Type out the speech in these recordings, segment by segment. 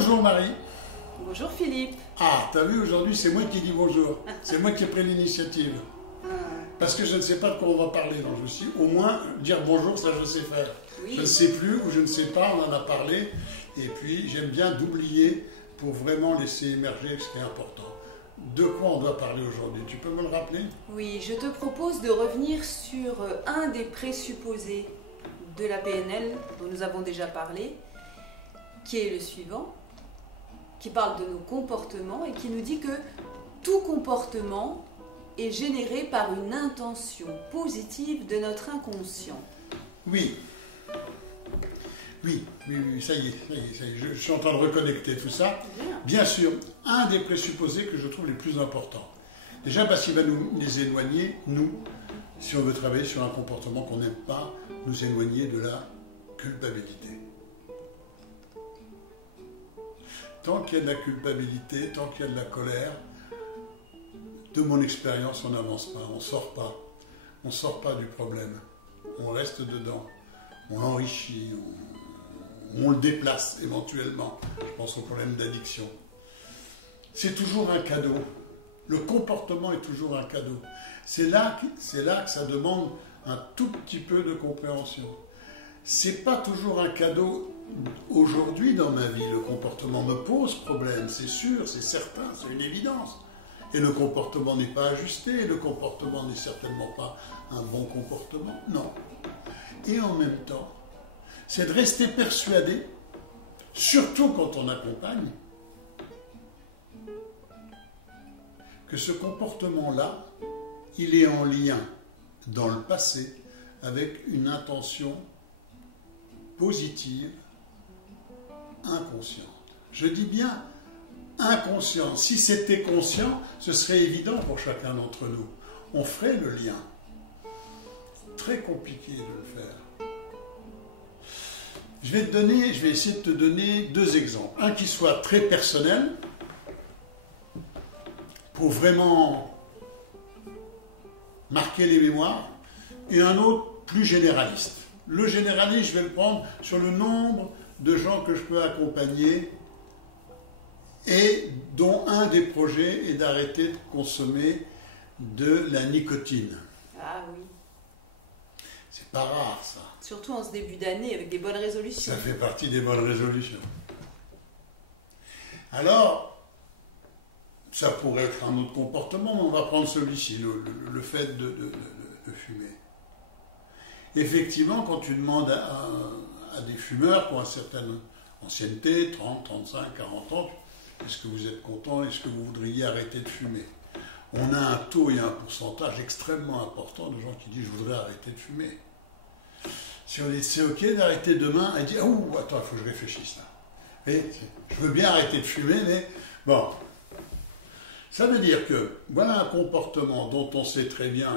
Bonjour Marie. Bonjour Philippe. Ah, t'as vu, aujourd'hui c'est moi qui dis bonjour. C'est moi qui ai pris l'initiative. Parce que je ne sais pas de quoi on va parler. Donc je me suis dit, au moins, dire bonjour, ça je sais faire. Oui. Je ne sais plus ou je ne sais pas, on en a parlé. Et puis j'aime bien d'oublier pour vraiment laisser émerger ce qui est important. De quoi on doit parler aujourd'hui? Tu peux me le rappeler? Oui, je te propose de revenir sur un des présupposés de la PNL dont nous avons déjà parlé, qui est le suivant, qui parle de nos comportements et qui nous dit que tout comportement est généré par une intention positive de notre inconscient. Oui. Oui, ça y est, je suis en train de reconnecter tout ça. Bien sûr, un des présupposés que je trouve les plus importants. Déjà parce qu'il va nous les éloigner, nous, si on veut travailler sur un comportement qu'on n'aime pas, nous éloigner de la culpabilité. Tant qu'il y a de la culpabilité, tant qu'il y a de la colère, de mon expérience, on n'avance pas, on ne sort pas du problème. On reste dedans, on l'enrichit, on le déplace éventuellement. Je pense au problème d'addiction. C'est toujours un cadeau. Le comportement est toujours un cadeau. C'est là que ça demande un tout petit peu de compréhension. C'est pas toujours un cadeau aujourd'hui dans ma vie. Le comportement me pose problème, c'est sûr, c'est certain, c'est une évidence. Et le comportement n'est pas ajusté, le comportement n'est certainement pas un bon comportement, non. Et en même temps, c'est de rester persuadé, surtout quand on accompagne, que ce comportement-là, il est en lien dans le passé avec une intention positive, inconsciente. Je dis bien inconscient. Si c'était conscient, ce serait évident pour chacun d'entre nous. On ferait le lien. C'est très compliqué de le faire. Je vais essayer de te donner deux exemples. Un qui soit très personnel, pour vraiment marquer les mémoires, et un autre plus généraliste. Le généraliste, je vais le prendre sur le nombre de gens que je peux accompagner et dont un des projets est d'arrêter de consommer de la nicotine. Ah oui. C'est pas rare ça. Surtout en ce début d'année avec des bonnes résolutions. Ça fait partie des bonnes résolutions. Alors, ça pourrait être un autre comportement, mais on va prendre celui-ci, le fait de fumer. Effectivement, quand tu demandes à des fumeurs qui ont une certaine ancienneté, 30, 35, 40 ans, est-ce que vous êtes content, est-ce que vous voudriez arrêter de fumer? On a un taux et un pourcentage extrêmement important de gens qui disent « je voudrais arrêter de fumer ». Si on dit « c'est ok d'arrêter demain », elle dit « oh, attends, il faut que je réfléchisse là ». Et je veux bien arrêter de fumer, mais bon. Ça veut dire que voilà un comportement dont on sait très bien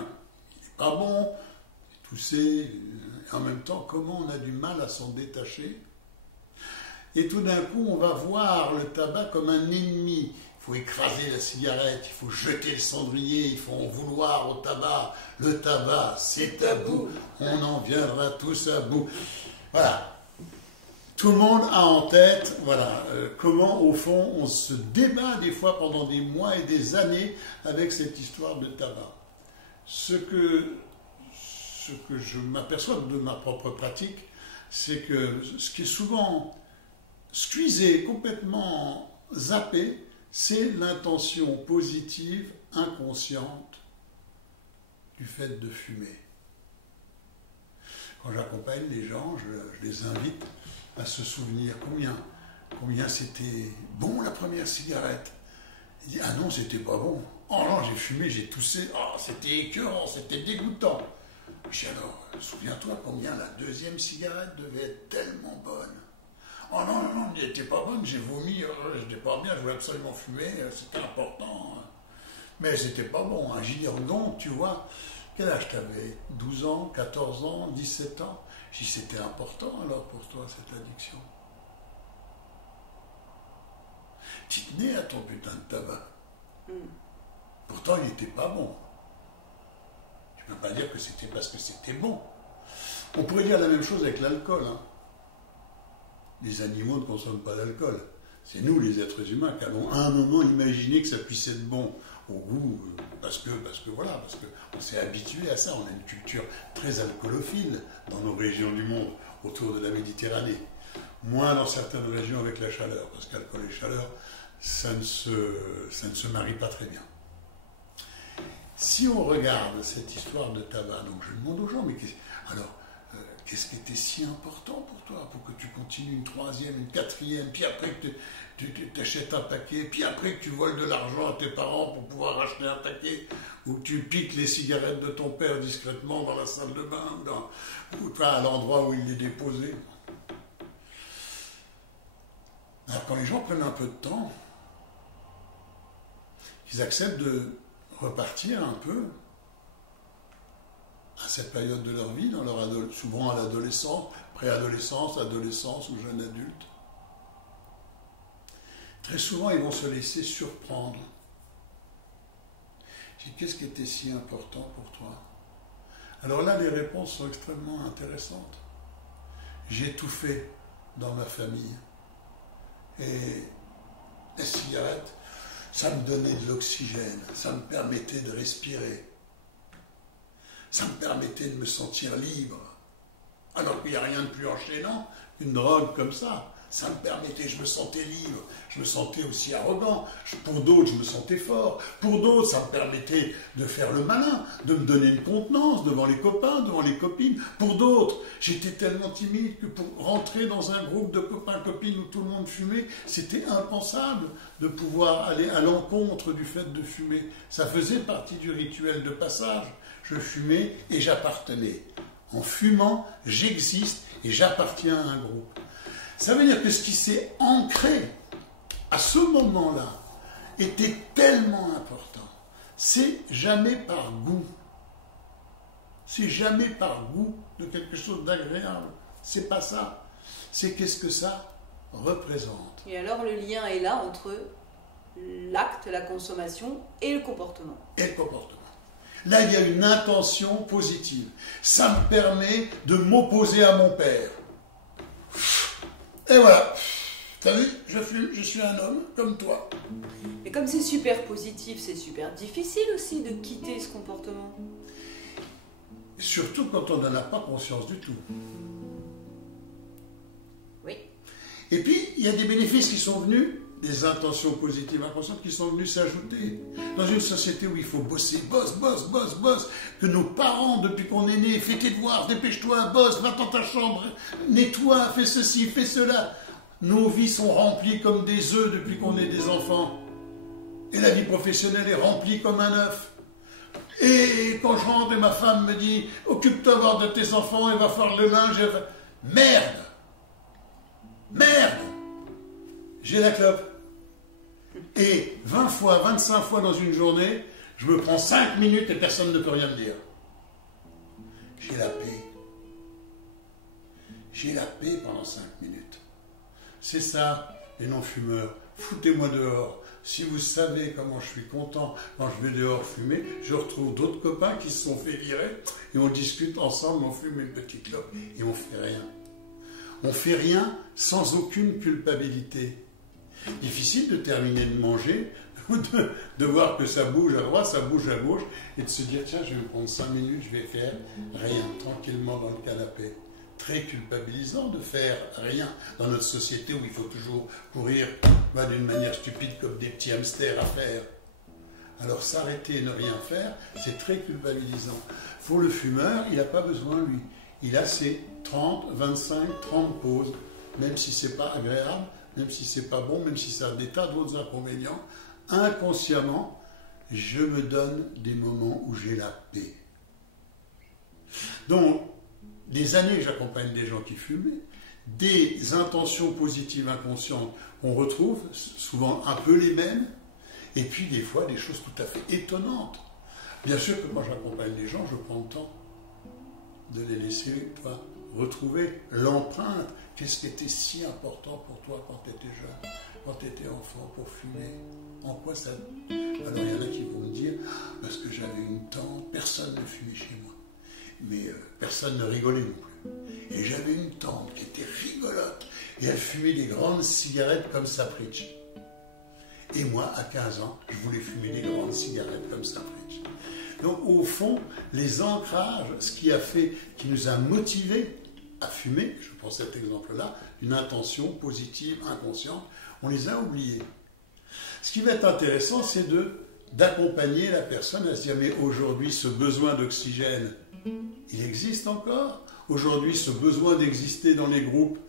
qu'il n'est pas bon, tousser, en même temps, comment on a du mal à s'en détacher. Et tout d'un coup, on va voir le tabac comme un ennemi. Il faut écraser la cigarette, il faut jeter le cendrier, il faut en vouloir au tabac. Le tabac, c'est tabou, on en viendra tous à bout. Voilà. Tout le monde a en tête, voilà, comment au fond on se débat des fois pendant des mois et des années avec cette histoire de tabac. Ce que je m'aperçois de ma propre pratique, c'est que ce qui est souvent squeezé, complètement zappé, c'est l'intention positive, inconsciente du fait de fumer. Quand j'accompagne les gens, je les invite à se souvenir combien c'était bon la première cigarette. Ils disent « ah non, c'était pas bon. Oh non, j'ai fumé, j'ai toussé. Oh, c'était écœurant, c'était dégoûtant. » Je dis alors, souviens-toi combien la deuxième cigarette devait être tellement bonne. Oh non, elle n'était pas bonne, j'ai vomi, je n'étais pas bien, je voulais absolument fumer, c'était important. Mais c'était pas bon. Hein. J'ai dit donc, tu vois, quel âge t'avais? 12 ans, 14 ans, 17 ans? J'ai dit c'était important alors pour toi cette addiction. Tu tenais à ton putain de tabac. Pourtant il n'était pas bon. Tu ne peux pas dire que c'était parce que c'était bon. On pourrait dire la même chose avec l'alcool. Hein. Les animaux ne consomment pas d'alcool. C'est nous, les êtres humains, qui allons à un moment imaginer que ça puisse être bon au goût, parce qu'on s'est habitué à ça. On a une culture très alcoolophile dans nos régions du monde, autour de la Méditerranée. Moins dans certaines régions avec la chaleur, parce qu'alcool et chaleur, ça ne se marie pas très bien. Si on regarde cette histoire de tabac, donc je demande aux gens, mais qu'est-ce qui était si important pour toi, pour que tu continues une troisième, une quatrième, puis après que tu t'achètes un paquet, puis après que tu voles de l'argent à tes parents pour pouvoir acheter un paquet, ou que tu piques les cigarettes de ton père discrètement dans la salle de bain, ou à l'endroit où il les déposait. Alors, quand les gens prennent un peu de temps, ils acceptent de repartir un peu à cette période de leur vie, souvent à l'adolescence, préadolescence, adolescence ou jeune adulte. Très souvent, ils vont se laisser surprendre. Je dis, qu'est-ce qui était si important pour toi? Alors là, les réponses sont extrêmement intéressantes. J'ai tout fait dans ma famille. Et la cigarette, ça me donnait de l'oxygène, ça me permettait de respirer, ça me permettait de me sentir libre. Alors qu'il n'y a rien de plus enchaînant qu'une drogue comme ça. Ça me permettait, je me sentais libre, je me sentais aussi arrogant. Pour d'autres, je me sentais fort. Pour d'autres, ça me permettait de faire le malin, de me donner une contenance devant les copains, devant les copines. Pour d'autres, j'étais tellement timide que pour rentrer dans un groupe de copains-copines où tout le monde fumait, c'était impensable de pouvoir aller à l'encontre du fait de fumer. Ça faisait partie du rituel de passage. Je fumais et j'appartenais. En fumant, j'existe et j'appartiens à un groupe. Ça veut dire que ce qui s'est ancré à ce moment-là était tellement important. C'est jamais par goût. C'est jamais par goût de quelque chose d'agréable. C'est pas ça. C'est qu'est-ce que ça représente. Et alors le lien est là entre l'acte, la consommation et le comportement. Et le comportement. Là, il y a une intention positive. Ça me permet de m'opposer à mon père. Et voilà. T'as vu, je fume, je suis un homme comme toi. Mais comme c'est super positif, c'est super difficile aussi de quitter ce comportement. Surtout quand on n'en a pas conscience du tout. Oui. Et puis, il y a des bénéfices qui sont venus, des intentions positives inconscientes qui sont venues s'ajouter. Dans une société où il faut bosser, bosse, que nos parents, depuis qu'on est né, fais tes devoirs, dépêche-toi, bosse, va dans ta chambre, nettoie, fais ceci, fais cela. Nos vies sont remplies comme des œufs depuis qu'on est des enfants. Et la vie professionnelle est remplie comme un œuf. Et quand je rentre et ma femme me dit « Occupe-toi voir de tes enfants et va faire le linge. » Merde. J'ai la clope. Et 20 fois, 25 fois dans une journée, je me prends 5 minutes et personne ne peut rien me dire. J'ai la paix. J'ai la paix pendant 5 minutes. C'est ça, les non-fumeurs. Foutez-moi dehors. Si vous savez comment je suis content quand je vais dehors fumer, je retrouve d'autres copains qui se sont fait virer et on discute ensemble, on fume une petite clope et on fait rien. On fait rien sans aucune culpabilité. Difficile de terminer de manger, de voir que ça bouge à droite, ça bouge à gauche, et de se dire, tiens, je vais me prendre 5 minutes, je vais faire rien, tranquillement dans le canapé. Très culpabilisant de faire rien dans notre société où il faut toujours courir d'une manière stupide comme des petits hamsters à faire. Alors s'arrêter et ne rien faire, c'est très culpabilisant. Pour le fumeur, il n'a pas besoin, lui. Il a ses 30, 25, 30 pauses, même si c'est pas agréable, même si c'est pas bon, même si ça a des tas d'autres inconvénients. Inconsciemment, je me donne des moments où j'ai la paix. Donc, des années que j'accompagne des gens qui fumaient, des intentions positives inconscientes qu'on retrouve, souvent un peu les mêmes, et puis des fois des choses tout à fait étonnantes. Bien sûr que quand j'accompagne les gens, je prends le temps de les laisser retrouver l'empreinte. Qu'est-ce qui était si important pour toi quand tu étais jeune, quand tu étais enfant, pour fumer? En quoi ça... Alors il y en a qui vont me dire, parce que j'avais une tante, personne ne fumait chez moi. Mais personne ne rigolait non plus. Et j'avais une tante qui était rigolote, Et elle fumait des grandes cigarettes comme Sapritch. Et moi, à 15 ans, je voulais fumer des grandes cigarettes comme Sapritch. Donc, au fond, les ancrages, ce qui nous a motivés à fumer, je prends cet exemple-là, une intention positive, inconsciente, on les a oubliés. Ce qui va être intéressant, c'est d'accompagner la personne à se dire, mais aujourd'hui, ce besoin d'oxygène, il existe encore. Aujourd'hui, ce besoin d'exister dans les groupes,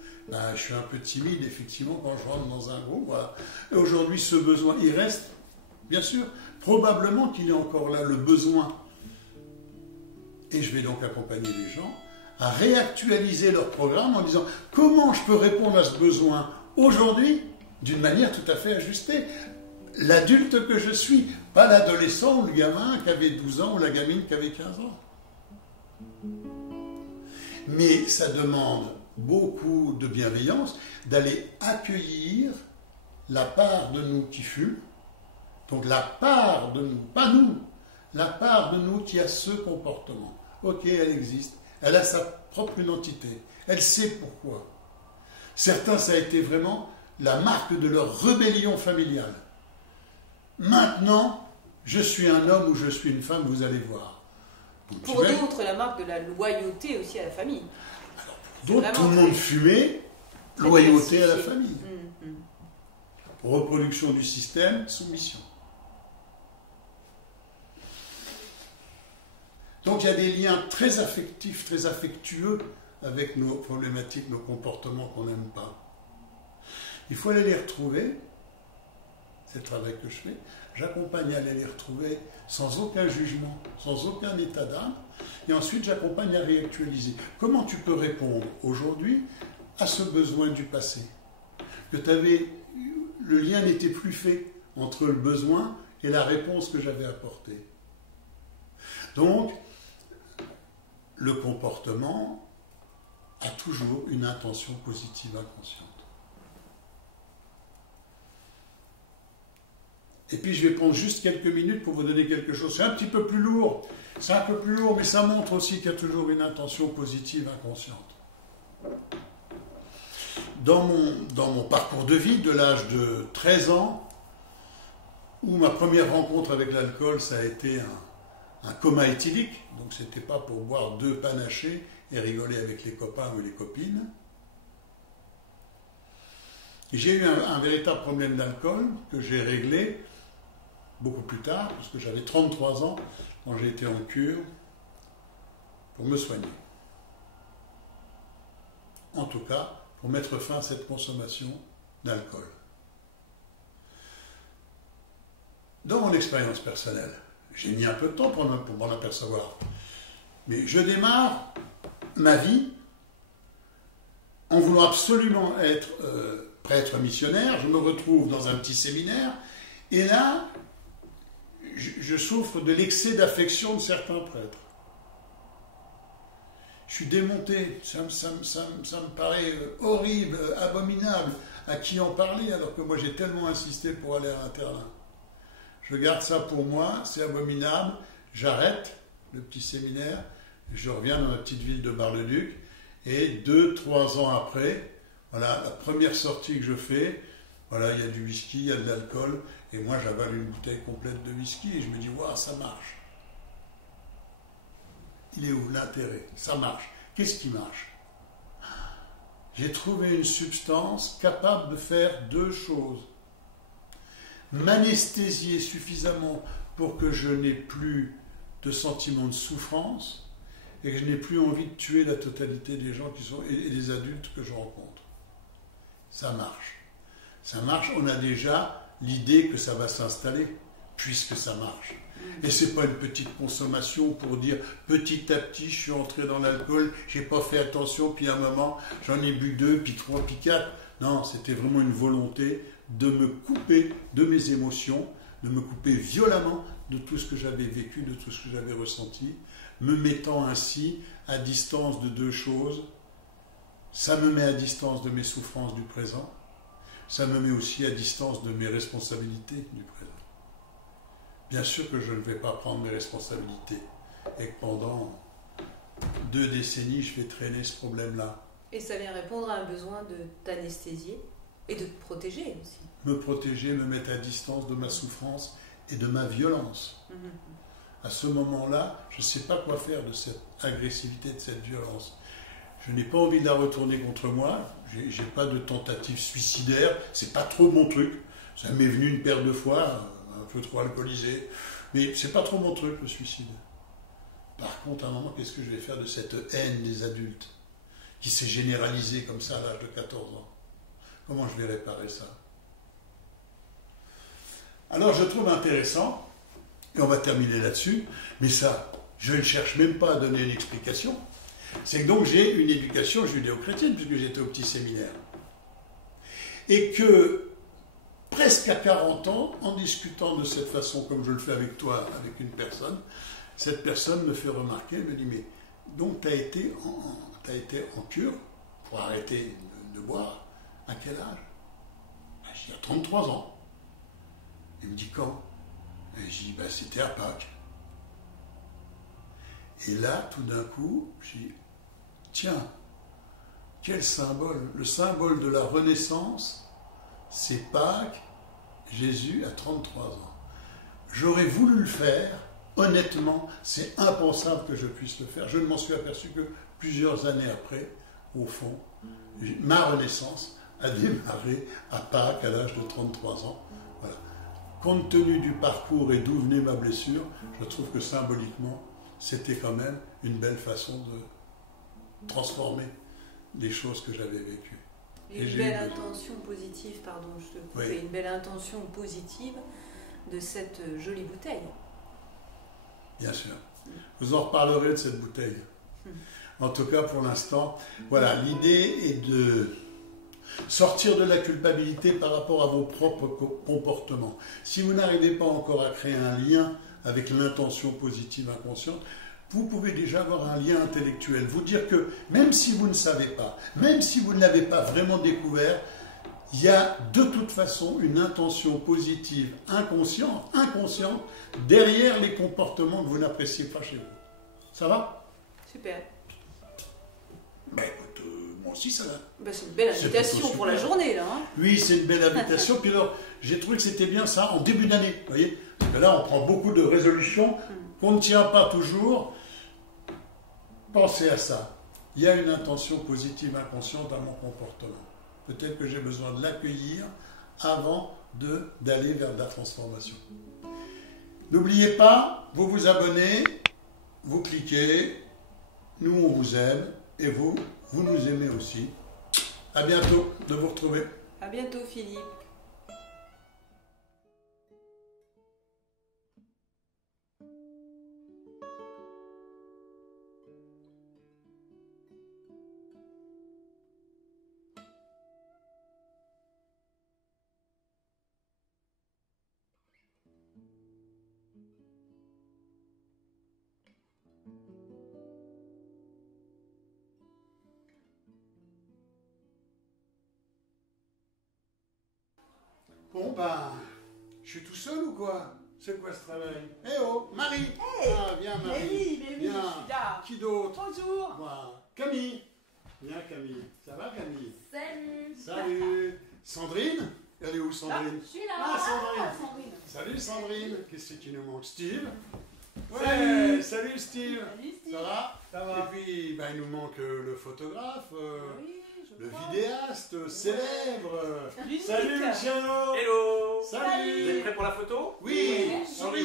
je suis un peu timide, effectivement, quand je rentre dans un groupe. Voilà. Et aujourd'hui, ce besoin, il reste, bien sûr, probablement qu'il est encore là, le besoin. Et je vais donc accompagner les gens à réactualiser leur programme en disant, comment je peux répondre à ce besoin aujourd'hui d'une manière tout à fait ajustée. L'adulte que je suis, pas l'adolescent ou le gamin qui avait 12 ans ou la gamine qui avait 15 ans. Mais ça demande beaucoup de bienveillance d'aller accueillir la part de nous qui fume, donc la part de nous, pas nous, la part de nous qui a ce comportement. Ok, elle existe, elle a sa propre identité, elle sait pourquoi. Certains, ça a été vraiment la marque de leur rébellion familiale. Maintenant, je suis un homme ou je suis une femme, vous allez voir. Donc, pour d'autres, la marque de la loyauté aussi à la famille. Alors, d'autres, tout le monde fumait, loyauté à la famille. Reproduction du système, soumission. Donc il y a des liens très affectifs, très affectueux avec nos problématiques, nos comportements qu'on n'aime pas. Il faut aller les retrouver. C'est le travail que je fais. J'accompagne à aller les retrouver sans aucun jugement, sans aucun état d'âme. Et ensuite, j'accompagne à réactualiser. Comment tu peux répondre aujourd'hui à ce besoin du passé? Que le lien n'était plus fait entre le besoin et la réponse que j'avais apportée. Donc, le comportement a toujours une intention positive inconsciente. Et puis je vais prendre juste quelques minutes pour vous donner quelque chose. C'est un petit peu plus lourd, mais ça montre aussi qu'il y a toujours une intention positive inconsciente. Dans mon parcours de vie, de l'âge de 13 ans, où ma première rencontre avec l'alcool, ça a été un coma éthylique, donc c'était pas pour boire 2 panachés et rigoler avec les copains ou les copines. Et j'ai eu un véritable problème d'alcool que j'ai réglé beaucoup plus tard, parce que j'avais 33 ans quand j'ai été en cure pour me soigner. En tout cas, pour mettre fin à cette consommation d'alcool. Dans mon expérience personnelle, j'ai mis un peu de temps pour m'en apercevoir, mais je démarre ma vie en voulant absolument être prêtre missionnaire. Je me retrouve dans un petit séminaire, et là, je souffre de l'excès d'affection de certains prêtres. Je suis démonté, ça me paraît horrible, abominable, à qui en parler, alors que moi j'ai tellement insisté pour aller à l'internat. Je garde ça pour moi, c'est abominable, j'arrête le petit séminaire, je reviens dans ma petite ville de Bar-le-Duc, et 2-3 ans après, voilà, la première sortie que je fais, voilà, il y a du whisky, il y a de l'alcool, et moi j'avale une bouteille complète de whisky, et je me dis, waouh, ça marche. Il est où l'intérêt? Ça marche. Qu'est-ce qui marche? J'ai trouvé une substance capable de faire 2 choses. M'anesthésier suffisamment pour que je n'ai plus de sentiment de souffrance et que je n'ai plus envie de tuer la totalité des gens et des adultes que je rencontre. Ça marche. Ça marche, on a déjà l'idée que ça va s'installer, puisque ça marche. Et ce n'est pas une petite consommation pour dire petit à petit je suis entré dans l'alcool, je n'ai pas fait attention, puis à un moment j'en ai bu 2, puis 3, puis 4. Non, c'était vraiment une volonté de me couper de mes émotions, de me couper violemment de tout ce que j'avais vécu, de tout ce que j'avais ressenti, me mettant ainsi à distance de 2 choses. Ça me met à distance de mes souffrances du présent, ça me met aussi à distance de mes responsabilités du présent. Bien sûr que je ne vais pas prendre mes responsabilités et que pendant 2 décennies, je vais traîner ce problème-là. Et ça vient répondre à un besoin de t'anesthésier et de te protéger aussi. Me protéger, me mettre à distance de ma souffrance et de ma violence. À ce moment-là, je ne sais pas quoi faire de cette agressivité, de cette violence. Je n'ai pas envie de la retourner contre moi. J'ai pas de tentative suicidaire. C'est pas trop mon truc. Ça m'est venu une paire de fois, un peu trop alcoolisé. Mais c'est pas trop mon truc, le suicide. Par contre, à un moment, qu'est-ce que je vais faire de cette haine des adultes qui s'est généralisée comme ça à l'âge de 14 ans? Comment je vais réparer ça? Alors, je trouve intéressant, et on va terminer là-dessus, mais ça, je ne cherche même pas à donner une explication. C'est que donc j'ai une éducation judéo-chrétienne, puisque j'étais au petit séminaire. Et que, presque à 40 ans, en discutant de cette façon, comme je le fais avec toi, avec une personne, cette personne me fait remarquer, me dit, mais donc tu as été en cure pour arrêter de boire, à quel âge? Je dis, à 33 ans. Il me dit, quand? Et je dis, c'était à Pâques. Et là, tout d'un coup, je dis, tiens, quel symbole? Le symbole de la Renaissance, c'est Pâques, Jésus à 33 ans. J'aurais voulu le faire, honnêtement, c'est impensable que je puisse le faire. Je ne m'en suis aperçu que plusieurs années après, au fond. Ma Renaissance a démarré à Pâques, à l'âge de 33 ans. Voilà. Compte tenu du parcours et d'où venait ma blessure, je trouve que symboliquement, c'était quand même une belle façon de transformer les choses que j'avais vécues. Une belle intention positive, pardon, je te coupe, oui. Une belle intention positive de cette jolie bouteille. Bien sûr. Vous en reparlerez de cette bouteille. En tout cas, pour l'instant, voilà, l'idée est de sortir de la culpabilité par rapport à vos propres comportements. Si vous n'arrivez pas encore à créer un lien avec l'intention positive inconsciente, vous pouvez déjà avoir un lien intellectuel. Vous dire que même si vous ne savez pas, même si vous ne l'avez pas vraiment découvert, il y a de toute façon une intention positive inconsciente derrière les comportements que vous n'appréciez pas chez vous. Ça va? Super. Écoute, moi aussi ça va. C'est une belle invitation pour la journée, là. Hein. Oui, c'est une belle invitation. Puis alors, j'ai trouvé que c'était bien ça en début d'année. Vous voyez? Parce que là, on prend beaucoup de résolutions qu'on ne tient pas toujours. Pensez à ça. Il y a une intention positive inconsciente dans mon comportement. Peut-être que j'ai besoin de l'accueillir avant d'aller vers de la transformation. N'oubliez pas, vous vous abonnez, vous cliquez, nous on vous aime et vous nous aimez aussi. À bientôt de vous retrouver. À bientôt Philippe. Bon je suis tout seul ou quoi? C'est quoi ce travail? Eh oh, Marie! Hey, ah, viens Marie! mais oui, Viens. je suis là. Qui d'autre? Bonjour. Voilà. Camille! Viens Camille. Ça va Camille? Salut. Salut! Sandrine? Elle est où Sandrine? Je suis là. Ah, Sandrine. Sandrine. Salut Sandrine! Qu'est-ce qui nous manque? Steve? Salut. Salut Steve! Salut, Steve. Ça va? Ça va. Et puis, il nous manque le photographe, Oui, je le crois. vidéaste célèbre. Ludique. Salut Luciano! Hello! Salut! Vous êtes prêts pour la photo? Oui! Oui. Souriez!